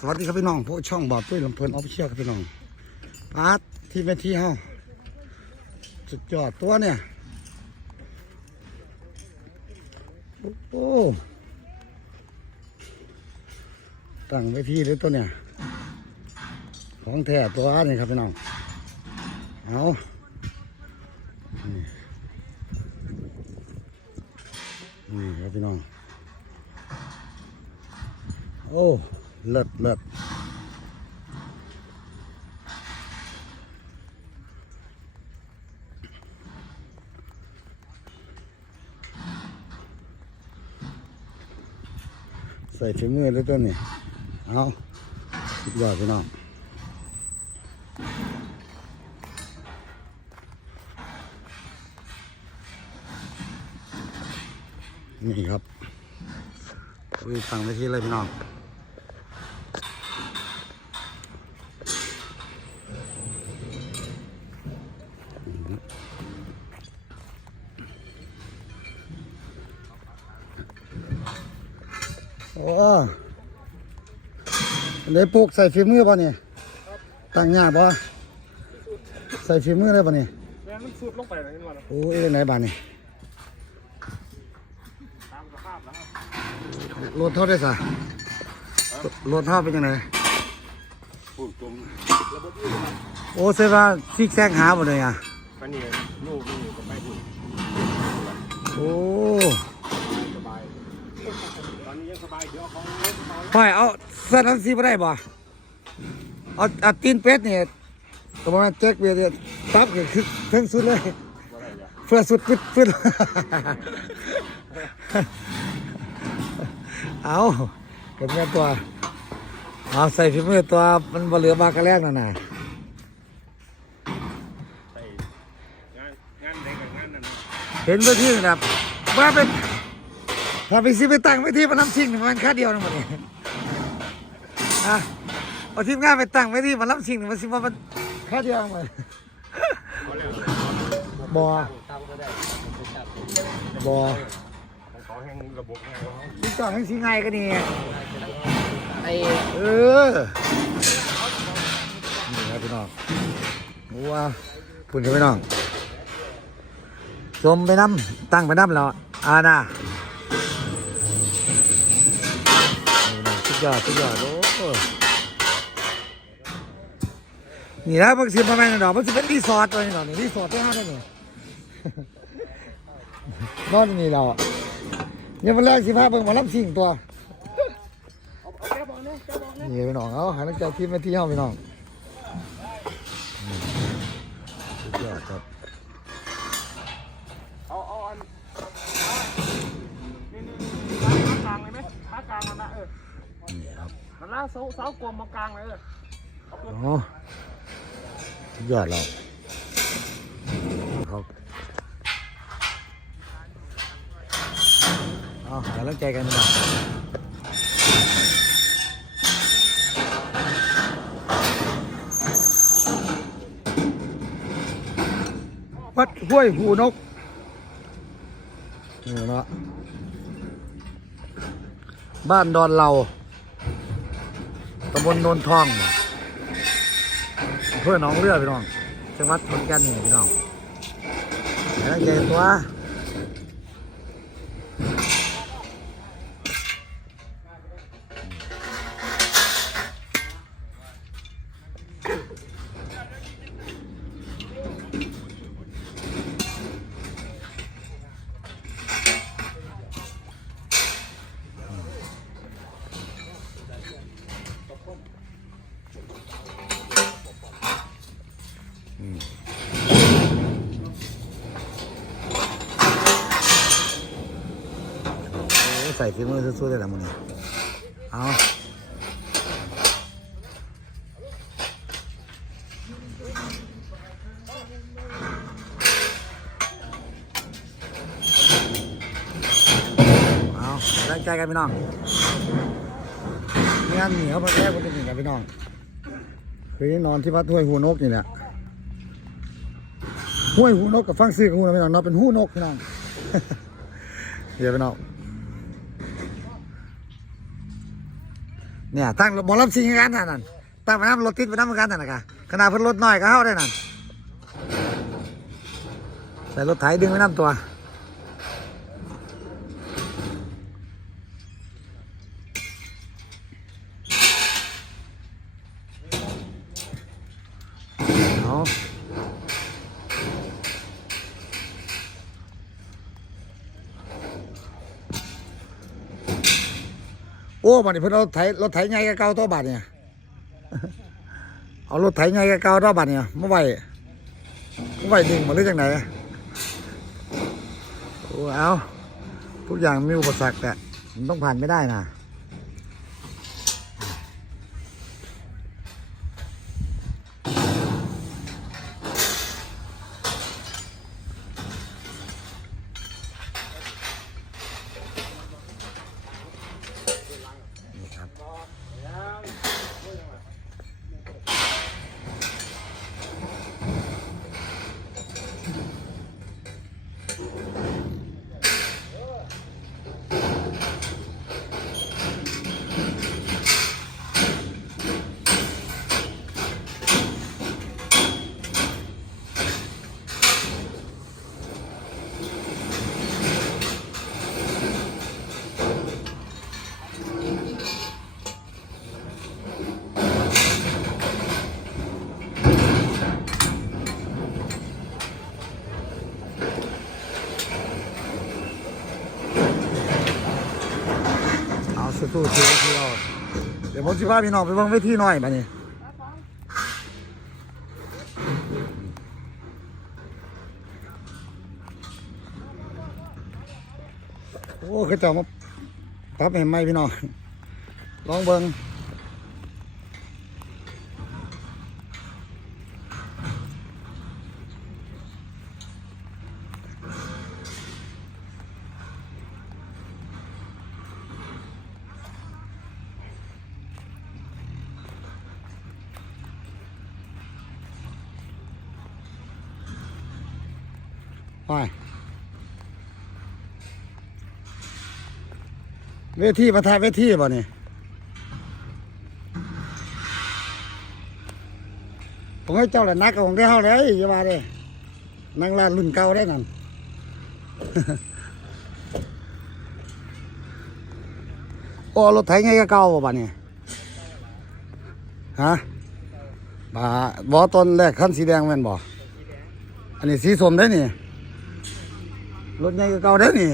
สวัสดีครับพี่น้องพวกช่องบอดตุ้ยลำเพลินออฟเชียลครับพี่น้องปาร์ตที่เวทีเฮาสุดยอดตัวเนี่ย โอ้โตั้งเวทีเลยตัวเนี่ย ของแท้ตัวนี่ครับพี่น้อง เอานี่ครับพี่น้อง โอ้ เลิศเลิศใส่ถุงมือเลยตัวนี้เอาสุดยอดพี่น้องนี่ครับอุ้ยตั้งไว้ที่เลยพี่น้อง โอ้เลยปลูกใส่ฝีมือป่ะเนี่ยตั้งยากป่ะใส่ฝีมือเลยป่ะเนี่ยแรงมันสุดลงไปเลยนี่มันโอ้ยไหนบ้านนี่ตามสภาพแล้วครับรถเท่าได้สะรถเท่าเป็นยังไงปลูกตุ่มระบบยืดครับโอ้เสียว่าซิกแซกหาบ่เลยอะปานนี้ลูกนี่ก็ไม่พูดโอ้ สบาย ตอนนี้ ยังสบายเดี๋ยวเอาของเล่นเขาพ่อยเอาเส้นนั้นซีบ่ได้บ่เอาเอาตีนเป็ดเนี่ยก็ประมาณแจ็คเบียร์เนี่ยตับก็คือเพิ่งสุดเลยบ่ได้จ้ะเพื่อสุดฟึดฟึดเอาเก็บเงินตัวเอาใส่ฝีมือตัวมันบ่เหลือบากระแรกนั่นน่ะใส่งานงานใดกับงานนั้นนะเห็นเวทีนะครับว่าเป็น ถ้าไปซื้อไปตั้งเวทีมันน้ำชิงมันค่าเดียวนะหมดเลยอะเอาทีมงานไปตั้งเวทีมันน้ำชิงมันสิว่ามันค่าเดียวหมดเขาเรียกบ่บ่ขอบองเขาที่จอดให้สิง่ายก็นี่ไอเออนี่ครับพี่น้องว้าคุณจะพี่น้องชมไปน้ำตั้งไปน้ำแล้วอ่านะ ยอดสุดยอดโอ้นี่นะบางทีมาแม่งดอกมันจะเป็นรีสอร์ทตัวนี้หนอยนี่รีสอร์ทที่ห้าได้เนี่ยนอนนี่เราเนี่ยมันแรกสิพาเบิ่งมาลับสิ่งตัวเนี่ยแก้บอกเนี่ยนี่พี่น้องเอาหานักจากทีมมาที่ห้องไปน้อง นล่าเสาเสากลมมากลางเลยออเอาตัวโอ้ยอดเราครับเอาหานักใจกันพี่น้องวัดห้วยหูนกนี่นะบ้านดอนเราำบลโนนทองอำเพื่อหนองเรือพี่น้อง จังหวัดขอนแก่นนี่พี่น้องแล้วใจตัว ใส่ฝีมือสู้ๆได้ละมึงนี่เอาเอาแรงใจกันพี่น้องงานเหนียวมาแรก้คนเป็นหนึ่งกันพี่น้อง คือนอนที่วัดห้วยหูนกนี่แหละ ห้วยหูนกกับฟังซื้อกับหูนะพี่น้องเนาะเป็นหูนกพี่น้องเดี๋ยวพี่น้องเนี่ยตั้งบอลำซิงกันนั่นนั่นตั้งไปน้ำรถติดไปน้ำกันนั่นนะคะขนาดเพิ่นรถน้อยก็เข้าได้นั่นใส่รถไถดึงไปน้ำตัว บัดนี้เพิ่นเอาไถรถไถไงกับเก่าตัวบาดเนี่ยเอารถไถไงกับเก่าตัวบาดเนี่ยเมื่ไหร่เมื่อไหร่ดึงมาหรือจังไหนโอ้เอาทุกอย่างมีอุปสรรคแต่มันต้องผ่านไม่ได้นะ สู้ๆเชียวเชียวเดี๋ยวผมสิพาพี่น้องไปเบิ่งเวทีหน่อยบัดนี้โอ้คือจะมาปรับเห็นไหมพี่น้องลองเบิ่ง ไปเวทีประทายเวทีบ่นี่ผมให้เจ้าแหละนักของได้เฮาเลยอย่ามาเลยนั่งร้านรุ่นเก่าได้นั่นโอ้รถไถไงก็เก่าบ่บัดนี้ฮะบ่าบ่ต้นแรกคันสีแดงแม่นบ่อันนี้สีส้มได้นี่ รถไงก็เก่าได้นี่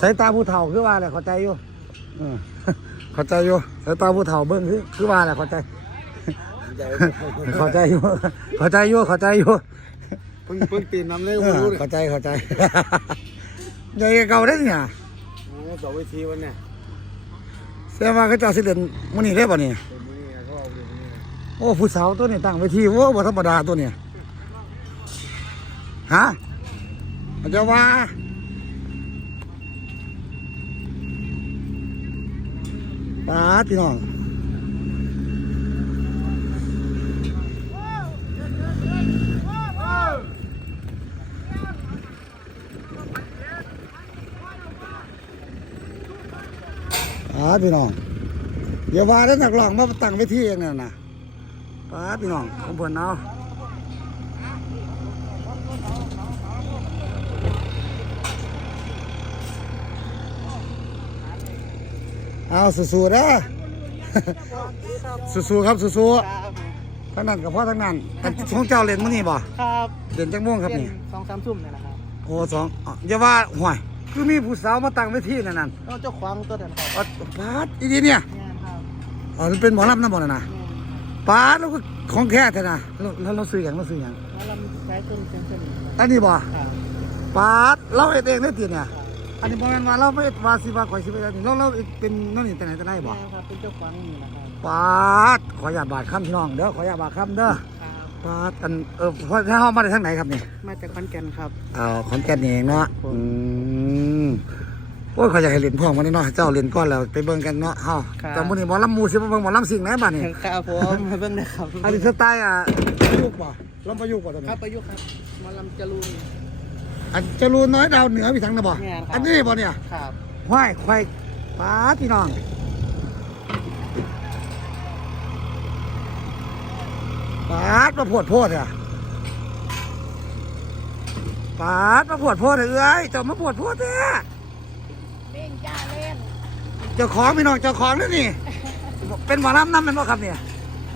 สายตาผู้เฒ่าคือว่าแหละเข้าใจอยู่เออเข้าใจอยู่สายตาผู้เฒ่าเบิ่งคือคือว่าแหละเข้าใจ เข้าใจอยู่ เข้าใจอยู่เข้าใจอยู่เพิ่งเพิ่งตีนน้ำเลยเอไม่อรู้เลยเข้าใจเข้าใจไงก็เก่าได้เนี่ยโอ้ต่อเวทีวันเนี่ยแสดงว่าเขาเจ้าสิเด่นมื้อนี้ได้ป่ะนี่เป็นมือนี่ก็เอาเป็นมือนี่โอ้ผู้สาวตัวนี้ตั้งไว้ที่โอ้บ่ธรรมดาตัวเนี่ยฮะ มันจะว่าป้าพี่น้องป้าพี่น้องอย่าว่าได้อนักร้องมาตั้งไว้ที่เองนั่นนะป้าพี่น้องของเพิ่นเอา เอาสู้ๆนะสู้ๆครับสู้ๆทั้งนั้นกับพ่อทั้งนั้นแต่ของเจ้าเล่นมื้อนี้บ่ครับเล่นจังม่วงครับนี่สองสามทุ่มเนี่ยนะครับโอ้สองอ๋ออย่าว่าห่วยคือมีผู้สาวมาตั้งไว้ที่นั่นนั่นแล้วเจ้าของตัวเดินครับอ๋อป้าดอีดีเนี่ยงานครับอ๋อมันเป็นหมอลำน้ำบ่น่ะนะงานป้าดแล้วก็ของแค่แท้นะแล้วแล้วเราซื้อหยังเราซื้อหยังแล้วเราใช้เครื่องเซ็นเซอร์อันนี้บ่ครับปาดเราเฮ็ดเองได้ติเนี่ย อันนี้บ่แม่นว่าเราไม่ว่าสิว่าข่อยสิไปอันนี้เราเราเป็นนั่นนี่แต่ไหนแต่ไหนบ่งานครับเป็นเจ้าของนี่นะครับปาดขออย่าตบาดคำพี่น้องเด้อขออย่าตบาดคำเด้อครับปาดอันเออพอถ้าเฮามาได้ทางไหนครับนี่มาจากขอนแก่นครับอ้าวขอนแก่นนี่เองเนาะอืมโอ้ยขอยอยากให้เล่นพร้อมกันนี่เนาะเจ้าเล่นก่อนแล้วไปเบิ่งกันเนาะเฮาแต่มื้อนี้หมอลำหมู่สิมาเบิ่งหมอลำสิ่งไหนบัดนี้ครับผมมาเบิ่งได้ครับอันนี้สไตล์อะประยุกต์บ่ลำประยุกต์บ่ตัวคนี้รับประยุกต์ครับหมาลำจรูน อันจะรูน้อยดาวเหนือพี่ทั้งนะบ่อันนี้บ่เนี่ยครับไห้ไขว้ป้าพี่น้องป้าดมาโพดโพดอะป้าดมาโวดโพดเอ้ยเจ้ามาโวดโพดเอ้เล่นจ้าเล่นเจ้าของพี่น้องเจ้าของนี่นี่ เป็นหมอลำน้ำเป็นบ่ครับเนี่ย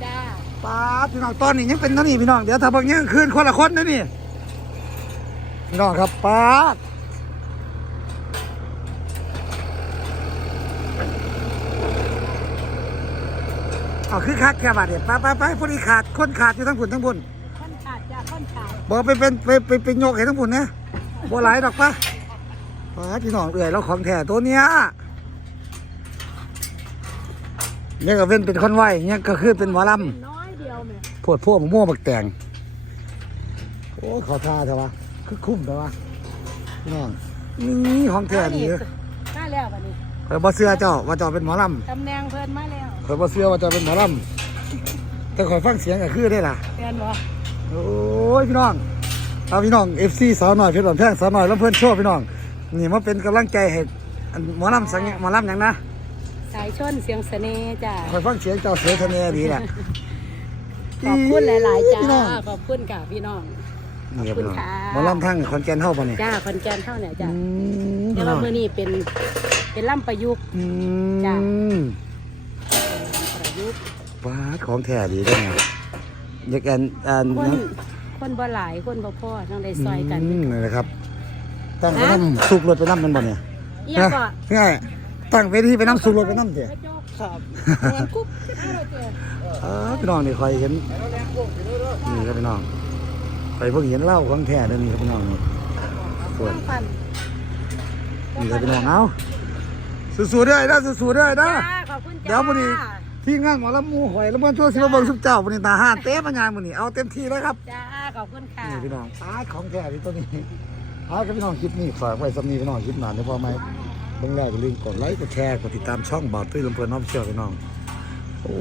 จ้าป้าพี่น้องตอนนี้ยังเป็นตอนนี้พี่น้องเดี๋ยวถ้าบางอย่างคืนคนละคนนะนี่ พี่น้องครับป้าดเอาคือคักแค่บาทเดียวไปไปไปพอดีขาดคนขาดอยู่ทั้งผุนทั้งผุนค่อนขาดจ้าค่อนขาดบอกไปเป็นไปไปเป็นโยกให้ทั้งผุนนะบ่หลายดอกปะป้าดพี่น้องเอื่อยแล้วของแท้ตัวเนี้ยเนี่ยก็เป็นเป็นคนไหวเนี่ยก็คือเป็นหมอลำน้อยเดียวแม่พวดพวกมะม่วงบักแตงโอ้ขอท่าเถอะวะ คือคุ้มเถอะวะพี่น้องนี่ของแท้ดีเด้อมาแล้วบัดนี้ข่อยบ่เสื้อเจ้าว่าเจ้าเป็นหมอลตำแหน่งเพิ่นมาแล้วำข่อยบ่เสื้อว่าเจ้าเป็นหมอลำแต่ข่อยฟังเสียงก็คือได้ล่ะแฟนบ่โอ้ยพี่น้องเอาพี่น้อง FC สาวหน่อยเพชรบ้านแพงสาวหน่อยแล้วเพิ่นโชว์พี่น้องนี่มาเป็นกำลังใจให้อันหมอลำสังหมอลำหยังนะสายชนเสียงเสน่ห์จ้าข่อยฟังเสียงเจ้าเสียทะเนดีแหละขอบคุณหลาย ๆ จ้าพี่น้องขอบคุณค่ะพี่น้อง นี่ครับพี่น้องขอบคุณค่ะหมอลำทั้งขอนแก่นเฮาบ่เนี่ยจ้าคอนแกนเท่าเนี่ยจ้าอืมแต่พี่น้ว่าองมื้อนี้เป็นเป็นล่ำประยุกต์ อืจ้ะ มประยุกต์ว้าของแท้ดีได้ไงอยากอันอันคนนะคนบ่หลายคนบ่พอต้องได้ซอยกัน มนี่นแหละครับ ตั้งไปฮะน้ำสูบรถไปน้ำมันบ่เนี่ยเอียงก็ง่ายตั้งเวทีไปน้ำสูบรถไปน้ำเถอะครับแม่นกุ๊บเอาเลยเจ้า เออพี่น้องนี่คอยเห็นนี่ครับพี่น้อง คอยเพิ่งเห็นเหล้าของแท้เดี๋ยวนี้ครับพี่น้องนี่ส่วนปันนี่ครับพี่น้องเอาสู้ๆเด้อนะสู้ๆเด้อนะจ้าขอบคุณจ้าเดี๋ยวมื้อนี้ที่งานหมอลำหมูหอยแล้วมันช่วยสิมาเบิ่งสุบเจ้าวันนี้ตาห้านเต้มางานมื้อนี้เอาเต็มที่เลยครับจ้าขอบคุณค่ะนี่พี่น้องอาของแท้ที่ตัวนี้เอาครับพี่น้องคลิปนี้ฝากไว้สำนีพี่น้องคลิปหนานได้พอไหมเบื้องแรกอย่าลืมกดไลค์กดแชร์กดติดตามช่องบ่าวตุ้ยลำเพลินน้องเชี่ยวพี่น้องโอ้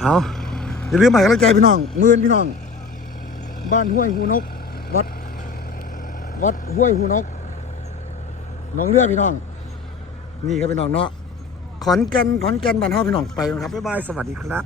เอาอย่าลืมให้กำลังใจพี่น้องมื่นพี่น้อง บ้านห้วยหูนก วัด วัดห้วยหูนกหนองเลือพี่น้อง นี่ครับพี่น้องเนาะขอนแก่นขอนแก่นบ้านเฮาพี่น้องไปครับบ๊ายบายสวัสดีครับ